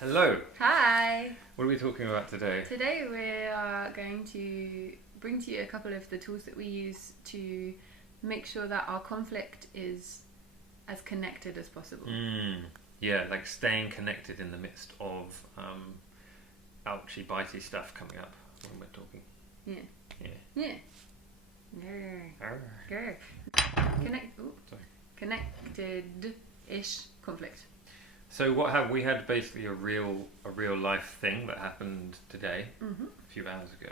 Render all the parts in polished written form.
Hello. Hi! What are we talking about today? Today we are going to bring to you a couple of the tools that we use to make sure that our conflict is as connected as possible. Yeah, like staying connected in the midst of ouchy, bitey stuff coming up when we're talking. Yeah. Yeah. Yeah. Grr. Arr. Grr. Sorry. Connected-ish conflict. So what have we had? Basically, a real life thing that happened today, a few hours ago.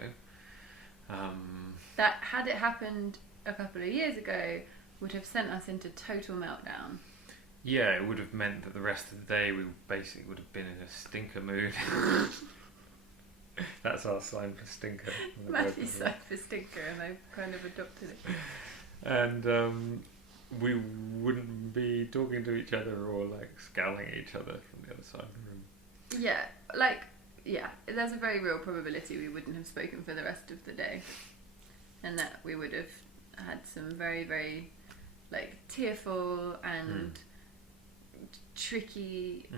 That, had it happened a couple of years ago, would have sent us into total meltdown. Yeah, it would have meant that the rest of the day we basically would have been in a stinker mood. That's our sign for stinker. Matthew's side for stinker, and I've kind of adopted it. And we wouldn't be talking to each other or like scowling at each other from the other side of the room. Yeah, there's a very real probability we wouldn't have spoken for the rest of the day, and that we would have had some very, very like tearful and tricky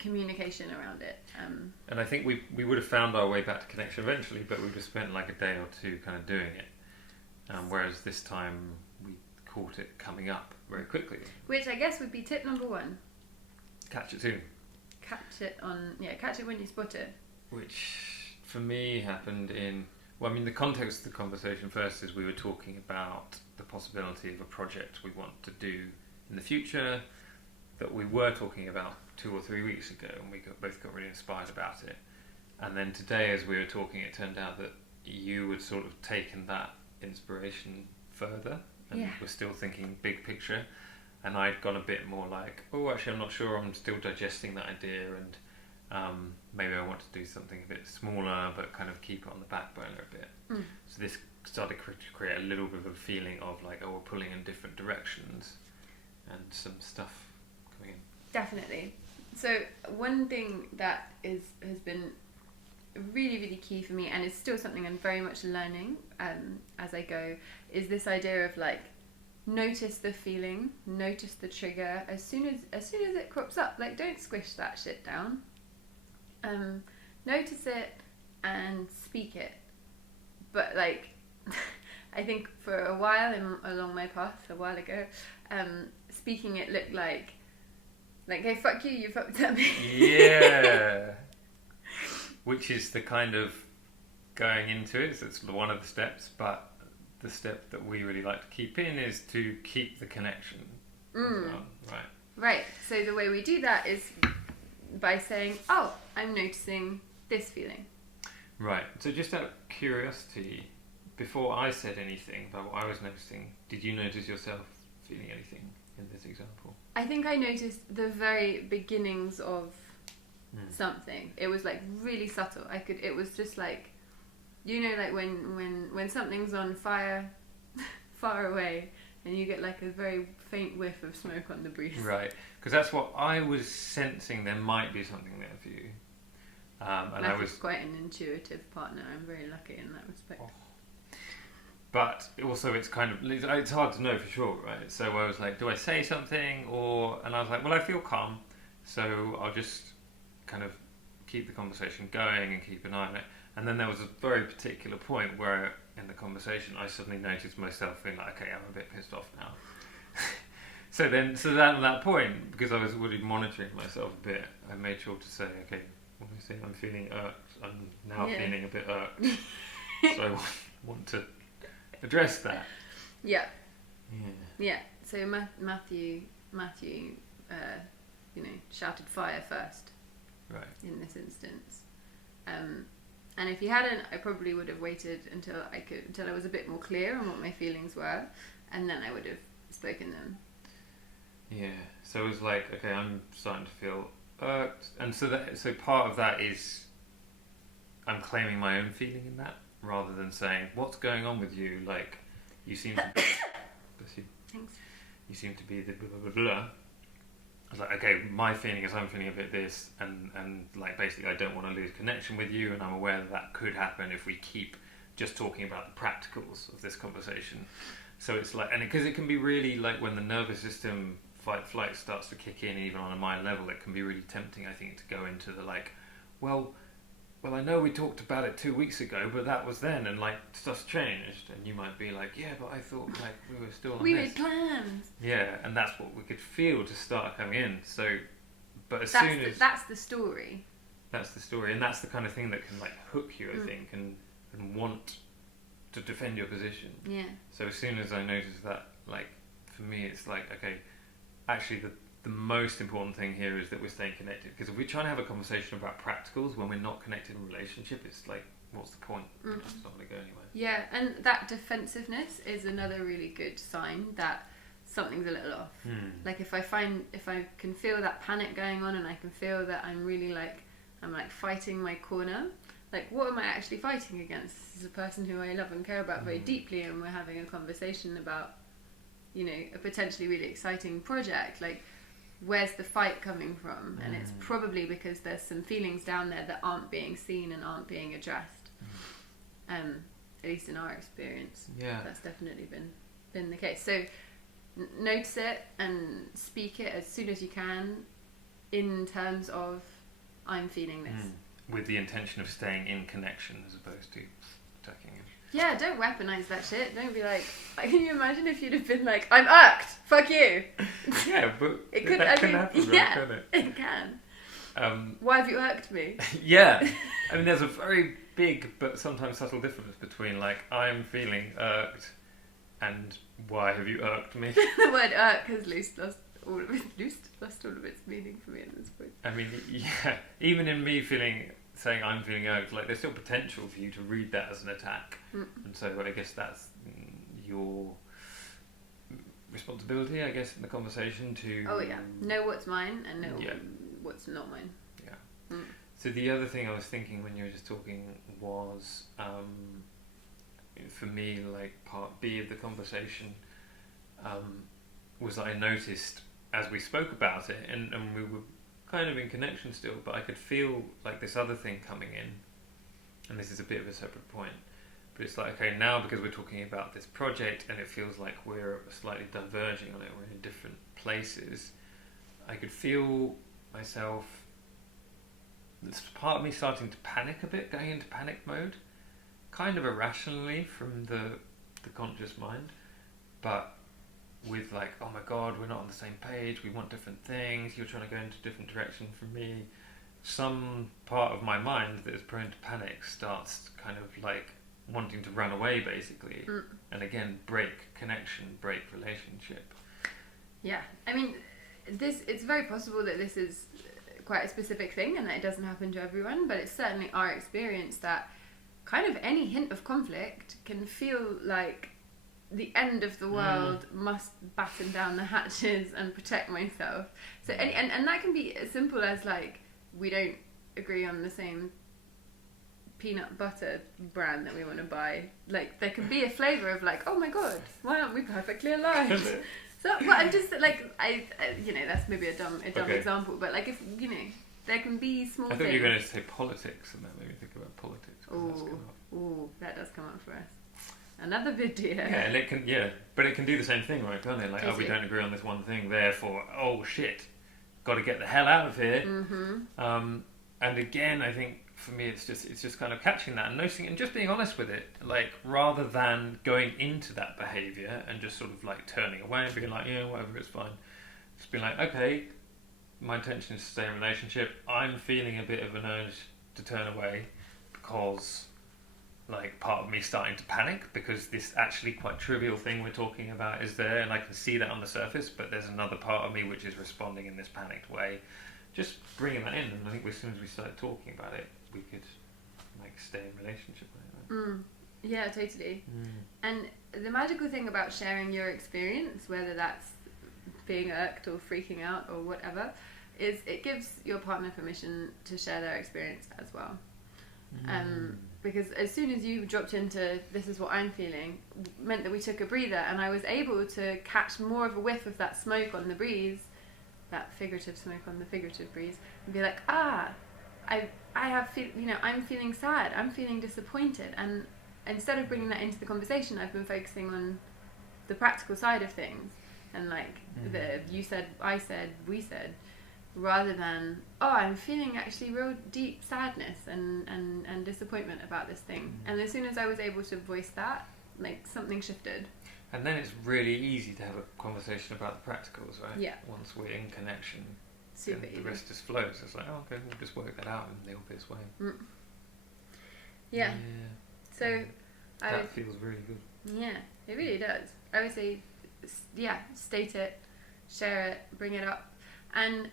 communication around it. And I think we would have found our way back to connection eventually, but we would have spent like a day or two kind of doing it. Whereas this time we caught it coming up very quickly. Which I guess would be tip number one. Catch it soon. Catch it when you spot it. Which for me happened in, the context of the conversation first is we were talking about the possibility of a project we want to do in the future that we were talking about 2 or 3 weeks ago, and we both got really inspired about it. And then today, as we were talking, it turned out that you had sort of taken that inspiration further and were still thinking big picture, and I'd gone a bit more like, actually I'm not sure, I'm still digesting that idea, and maybe I want to do something a bit smaller but kind of keep it on the back burner a bit. So this started to create a little bit of a feeling of like, we're pulling in different directions and some stuff coming in. Definitely. So one thing that has been really, really key for me, and it's still something I'm very much learning as I go, is this idea of like, notice the feeling, notice the trigger as soon as it crops up. Like, don't squish that shit down. Notice it and speak it. But like, I think for a while along my path, a while ago, speaking it looked like, hey, fuck you fucked at me. Yeah. Which is the kind of going into it, so it's one of the steps, but the step that we really like to keep in is to keep the connection. As well. Right. So the way we do that is by saying, I'm noticing this feeling. Right. So just out of curiosity, before I said anything about what I was noticing, did you notice yourself feeling anything in this example? I think I noticed the very beginnings of something. It was like really subtle. It was just like, like when something's on fire far away and you get like a very faint whiff of smoke on the breeze. Right. Because that's what I was sensing, there might be something there for you. And I was quite an intuitive partner. I'm very lucky in that respect. But also it's hard to know for sure, right? So I was like, do I say something? And I was like, well, I feel calm, so I'll just kind of keep the conversation going and keep an eye on it. And then there was a very particular point where in the conversation I suddenly noticed myself being like, okay, I'm a bit pissed off now. So at that point, because I was really monitoring myself a bit, I made sure to say, okay, when I say I'm feeling irked, I'm now feeling a bit irked. So I want to address that. Yeah. So Matthew, shouted fire first. Right. In this instance, and if he hadn't, I probably would have waited until I was a bit more clear on what my feelings were, and then I would have spoken them. Yeah. So it was like, okay, I'm starting to feel irked, and so part of that is I'm claiming my own feeling in that, rather than saying, what's going on with you? Like, you seem to be... Thanks. You seem to be the blah, blah, blah, blah. I was like, okay, my feeling is I'm feeling a bit this, and like, basically I don't want to lose connection with you, and I'm aware that could happen if we keep just talking about the practicals of this conversation. So it's like, and because it can be really like when the nervous system fight flight starts to kick in, even on a mind level, it can be really tempting, I think, to go into the like, well, I know we talked about it 2 weeks ago, but that was then, and like stuff's changed, and you might be like, yeah, but I thought like we were still on we this. made plans. Yeah, and that's what we could feel to start coming in. So, but as That's soon as that's the story. that's the story, and that's the kind of thing that can like hook you, I think, and want to defend your position. Yeah. So as soon as I notice that, like, for me, it's like, okay, actually the most important thing here is that we're staying connected. Because if we're trying to have a conversation about practicals when we're not connected in a relationship, it's like, what's the point? It's not going to go anywhere. Yeah, and that defensiveness is another really good sign that something's a little off. Like if I can feel that panic going on, and I can feel that I'm really like, I'm like fighting my corner. Like, what am I actually fighting against? This is a person who I love and care about very deeply, and we're having a conversation about, you know, a potentially really exciting project. Like, where's the fight coming from? And it's probably because there's some feelings down there that aren't being seen and aren't being addressed. At least in our experience. Yeah. That's definitely been the case. So, notice it and speak it as soon as you can in terms of, I'm feeling this. With the intention of staying in connection as opposed to attacking it. Yeah, don't weaponize that shit. Don't be like, can you imagine if you'd have been like, I'm irked, fuck you. Yeah, but It could, that I can mean, happen, right, yeah, can't it? it can. Why have you irked me? Yeah. I mean, there's a very big but sometimes subtle difference between like, I'm feeling irked and why have you irked me? The word irk has lost all of its meaning for me at this point. I mean, yeah, even in me saying I'm feeling irked, like there's still potential for you to read that as an attack. And so I guess that's your responsibility, I guess, in the conversation to... Oh yeah, know what's mine and know what's not mine. Yeah. So the other thing I was thinking when you were just talking was, for me, like part B of the conversation, was that I noticed as we spoke about it, and we were kind of in connection still, but I could feel like this other thing coming in, and this is a bit of a separate point, but it's like, okay, now because we're talking about this project and it feels like we're slightly diverging on it, we're in different places, I could feel myself, this part of me starting to panic a bit, going into panic mode, kind of irrationally from the conscious mind, but with like, oh my god, we're not on the same page, we want different things, you're trying to go into a different direction from me. Some part of my mind that is prone to panic starts kind of like wanting to run away, basically, and again, break connection, break relationship. Yeah, I mean, it's very possible that this is quite a specific thing and that it doesn't happen to everyone, but it's certainly our experience that kind of any hint of conflict can feel like the end of the world, must batten down the hatches and protect myself. So and that can be as simple as like, we don't agree on the same peanut butter brand that we want to buy. Like, there can be a flavour of like, oh my god, why aren't we perfectly aligned? So, well, I'm just like, I you know, that's maybe a dumb example, but like, if you know, there can be small things. I thought you were going to say politics, and that made me think about politics. Oh, that does come up for us. Another video. Yeah, and it can, but it can do the same thing, right? Can't it? Like, oh, we don't agree on this one thing, therefore, oh shit, got to get the hell out of here. And again, I think for me, it's just kind of catching that and noticing and just being honest with it, like, rather than going into that behaviour and just sort of like turning away and being like, yeah, whatever, it's fine. Just being like, okay, my intention is to stay in a relationship. I'm feeling a bit of an urge to turn away because, like, part of me starting to panic because this actually quite trivial thing we're talking about is there, and I can see that on the surface, but there's another part of me which is responding in this panicked way. Just bringing that in, and I think as soon as we started talking about it, we could like stay in relationship like that. Yeah, totally. And the magical thing about sharing your experience, whether that's being irked or freaking out or whatever, is it gives your partner permission to share their experience as well. Because as soon as you dropped into this is what I'm feeling, meant that we took a breather, and I was able to catch more of a whiff of that smoke on the breeze, that figurative smoke on the figurative breeze, and be like, I'm feeling sad, I'm feeling disappointed, and instead of bringing that into the conversation, I've been focusing on the practical side of things, and like the you said, I said, we said, rather than, oh, I'm feeling actually real deep sadness and disappointment about this thing. And as soon as I was able to voice that, like something shifted. And then it's really easy to have a conversation about the practicals, right? Yeah. Once we're in connection, Super easy. the rest just flows. It's like, oh, okay, we'll just work that out in the obvious way. Yeah. So that feels really good. Yeah, it really does. I would say, yeah, state it, share it, bring it up, and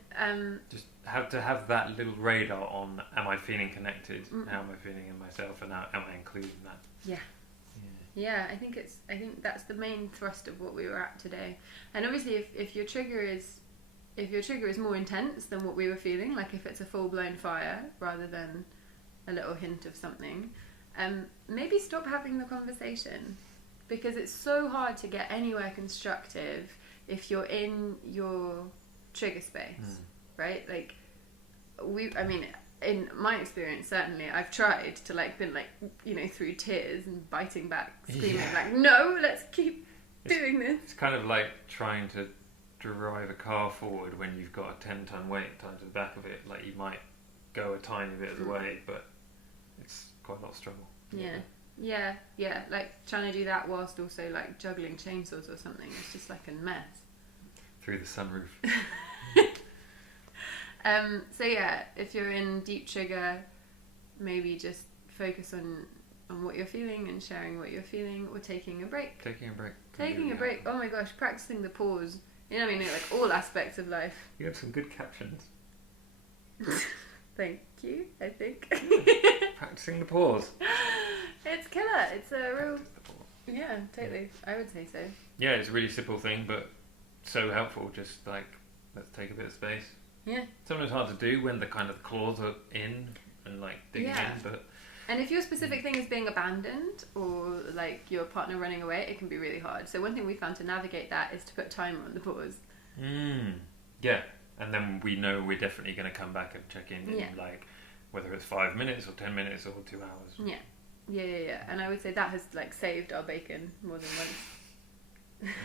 just have to have that little radar on: am I feeling connected? How am I feeling in myself? And am I including that? Yeah, I think that's the main thrust of what we were at today. And obviously, if your trigger is more intense than what we were feeling, like if it's a full blown fire rather than a little hint of something, maybe stop having the conversation, because it's so hard to get anywhere constructive if you're in your trigger space, right? Like in my experience, certainly, I've tried to been through tears and biting back, screaming like, no, let's keep doing this. It's kind of like trying to drive a car forward when you've got a 10-ton weight tied to the back of it. Like, you might go a tiny bit of the way, but it's quite a lot of struggle. Yeah, like trying to do that whilst also like juggling chainsaws or something. It's just like a mess. Through the sunroof. So yeah, if you're in deep trigger, maybe just focus on what you're feeling and sharing what you're feeling, or taking a break. Taking a break. Oh my gosh, practicing the pause. You know what I mean? Like all aspects of life. You have some good captions. Thank you, I think. Practicing the pause. It's killer. It's a real... Yeah, totally. I would say so. Yeah, it's a really simple thing, but so helpful. Just like, let's take a bit of space. Yeah. Sometimes hard to do when the kind of claws are in and like digging in, but... And if your specific thing is being abandoned or like your partner running away, it can be really hard. So one thing we found to navigate that is to put timer on the pause. Yeah. And then we know we're definitely going to come back and check in like whether it's 5 minutes or 10 minutes or 2 hours. Yeah. And I would say that has like saved our bacon more than once.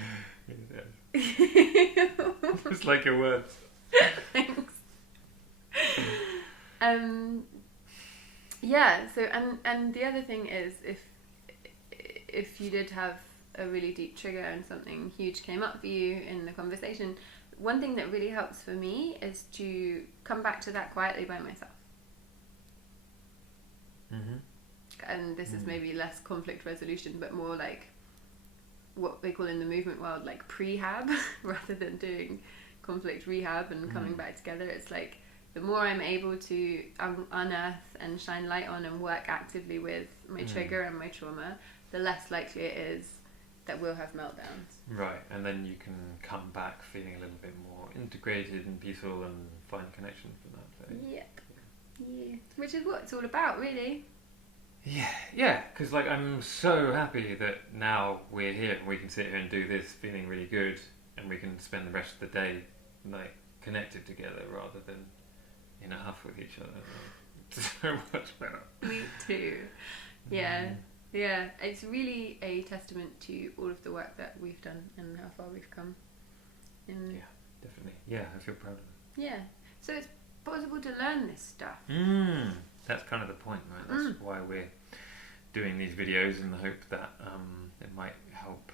It's like your words. Thanks. Yeah, so and the other thing is if you did have a really deep trigger and something huge came up for you in the conversation, one thing that really helps for me is to come back to that quietly by myself. And this is maybe less conflict resolution, but more like what they call in the movement world like prehab, rather than doing conflict rehab and coming back together. It's like the more I'm able to unearth and shine light on and work actively with my trigger and my trauma, the less likely it is that we'll have meltdowns. Right, and then you can come back feeling a little bit more integrated and peaceful and find connection from that place. Yep. Yeah. Which is what it's all about, really. Yeah, because like I'm so happy that now we're here and we can sit here and do this feeling really good, and we can spend the rest of the day like connected together rather than in a huff with each other. So much better. Me too. Yeah. It's really a testament to all of the work that we've done and how far we've come. Yeah, definitely. Yeah, I feel proud of it. Yeah. So it's possible to learn this stuff. That's kind of the point, right? That's why we're doing these videos, in the hope that it might help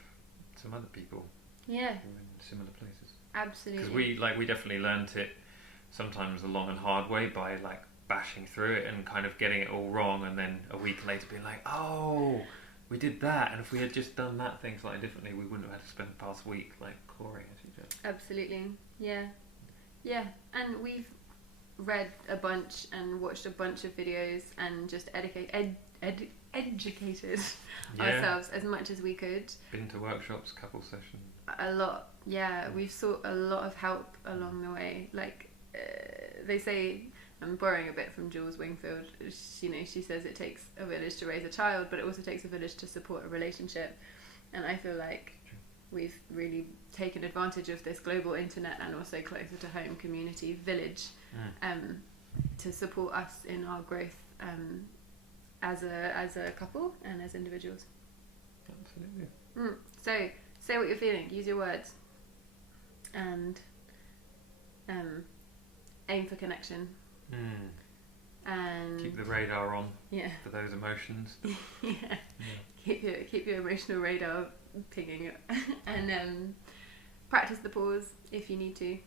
some other people. Yeah. Who are in similar places. Absolutely. Because we definitely learnt it sometimes the long and hard way by like bashing through it and kind of getting it all wrong, and then a week later being like, oh, we did that, and if we had just done that thing slightly differently, we wouldn't have had to spend the past week like clawing at each other. Absolutely. Yeah. And we've read a bunch and watched a bunch of videos and just educated ourselves as much as we could. Been to workshops, couple sessions. A lot. Yeah, we've sought a lot of help along the way. Like they say, I'm borrowing a bit from Jules Wingfield. She says it takes a village to raise a child, but it also takes a village to support a relationship. And I feel like we've really taken advantage of this global internet and also closer to home community village to support us in our growth as a couple and as individuals. Absolutely. So say what you're feeling. Use your words. and aim for connection. And keep the radar on yeah, for those emotions. yeah. Keep your emotional radar pinging, and practice the pause if you need to.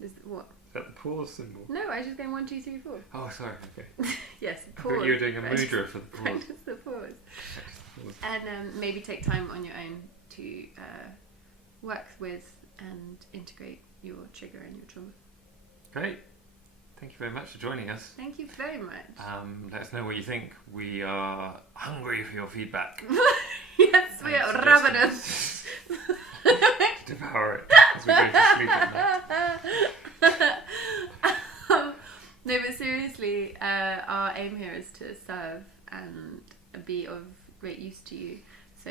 Is what? Is that the pause symbol? No, I was just going 1, 2, 3, 4. Oh, sorry. Okay. Yes, I pause. thought you were doing a mudra for the pause. Practice the pause. And maybe take time on your own to work with and integrate your trigger and your trauma. Great. Thank you very much for joining us. Thank you very much. Let us know what you think. We are hungry for your feedback. Yes, we are ravenous. Devour it as we go to sleep at night. No, but seriously, our aim here is to serve and be of great use to you. So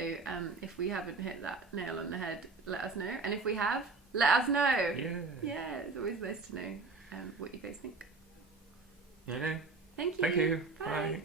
if we haven't hit that nail on the head, let us know. And if we have, let us know. Yeah, it's always nice to know what you guys think. Yeah. Thank you. Thank you. Bye. Bye.